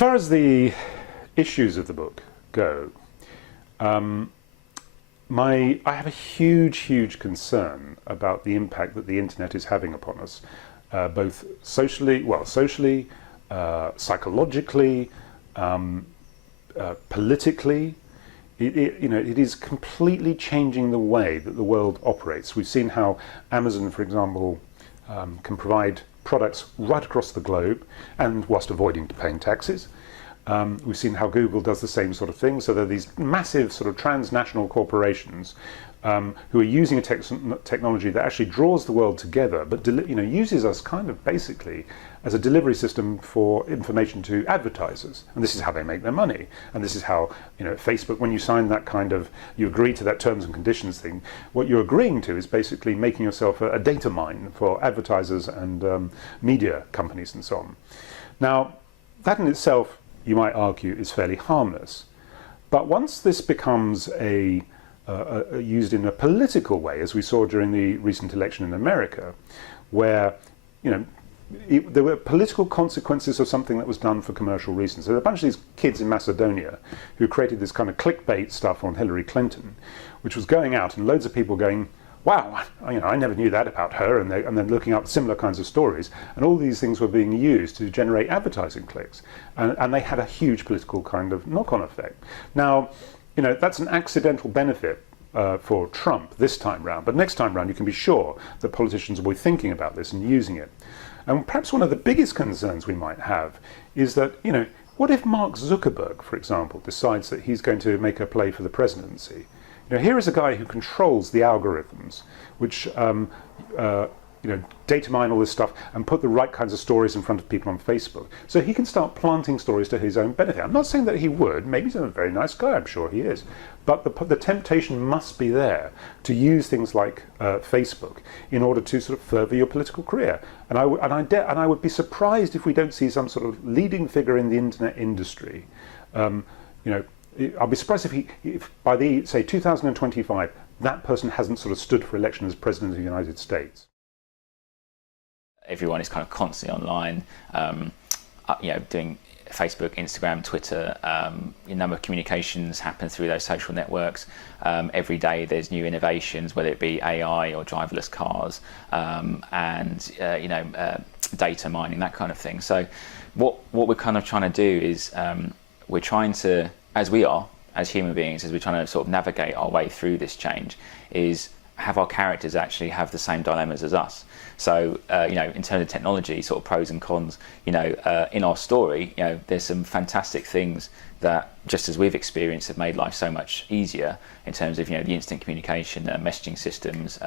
far as the issues of the book go, I have a huge concern about the impact that the internet is having upon us, both socially, psychologically, politically. It is completely changing the way that the world operates. We've seen how Amazon, for example, can provide products right across the globe, and whilst avoiding paying taxes. We've seen how Google does the same sort of thing. So there are these massive sort of transnational corporations who are using a technology that actually draws the world together, but uses us kind of basically as a delivery system for information to advertisers. And this is how they make their money. And this is how, Facebook, when you sign that you agree to that terms and conditions thing, what you're agreeing to is basically making yourself a data mine for advertisers and media companies and so on. Now, that in itself, you might argue, is fairly harmless. But once this becomes used in a political way, as we saw during the recent election in America, where there were political consequences of something that was done for commercial reasons. So there are a bunch of these kids in Macedonia who created this kind of clickbait stuff on Hillary Clinton, which was going out and loads of people going, wow, I never knew that about her, and then looking up similar kinds of stories, and all these things were being used to generate advertising clicks, and they had a huge political kind of knock-on effect. Now, that's an accidental benefit for Trump this time round, but next time round you can be sure that politicians will be thinking about this and using it. And perhaps one of the biggest concerns we might have is that, what if Mark Zuckerberg, for example, decides that he's going to make a play for the presidency? Here is a guy who controls the algorithms, which data mine all this stuff and put the right kinds of stories in front of people on Facebook. So he can start planting stories to his own benefit. I'm not saying that he would. Maybe he's a very nice guy. I'm sure he is. But the temptation must be there to use things like Facebook in order to sort of further your political career. And I would be surprised if we don't see some sort of leading figure in the internet industry. I'll be surprised if by the, say, 2025, that person hasn't sort of stood for election as president of the United States. Everyone is kind of constantly online, doing Facebook, Instagram, Twitter. A number of communications happen through those social networks. Every day there's new innovations, whether it be AI or driverless cars, and data mining, that kind of thing. So what we're kind of trying to do is we're trying to, as human beings, as we're trying to sort of navigate our way through this change, is have our characters actually have the same dilemmas as us. So, in terms of technology, sort of pros and cons, in our story, there's some fantastic things that, just as we've experienced, have made life so much easier in terms of, the instant communication, messaging systems,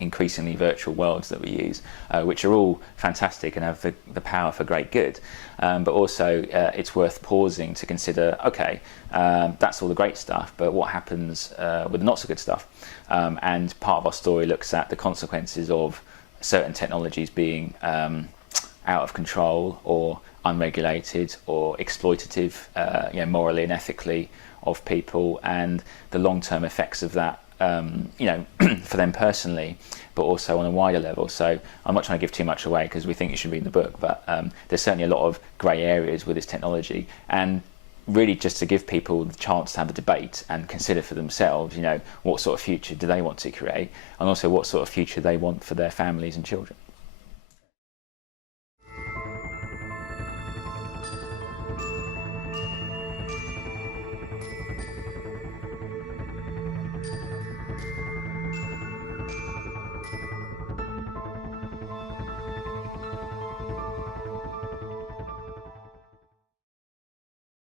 increasingly virtual worlds that we use, which are all fantastic and have the power for great good. But also it's worth pausing to consider, okay, that's all the great stuff, but what happens with the not so good stuff? And part of our story looks at the consequences of certain technologies being out of control or unregulated or exploitative, morally and ethically of people, and the long-term effects of that for them personally, but also on a wider level. So I'm not trying to give too much away because we think you should read the book, but there's certainly a lot of grey areas with this technology, and really just to give people the chance to have a debate and consider for themselves, what sort of future do they want to create, and also what sort of future they want for their families and children.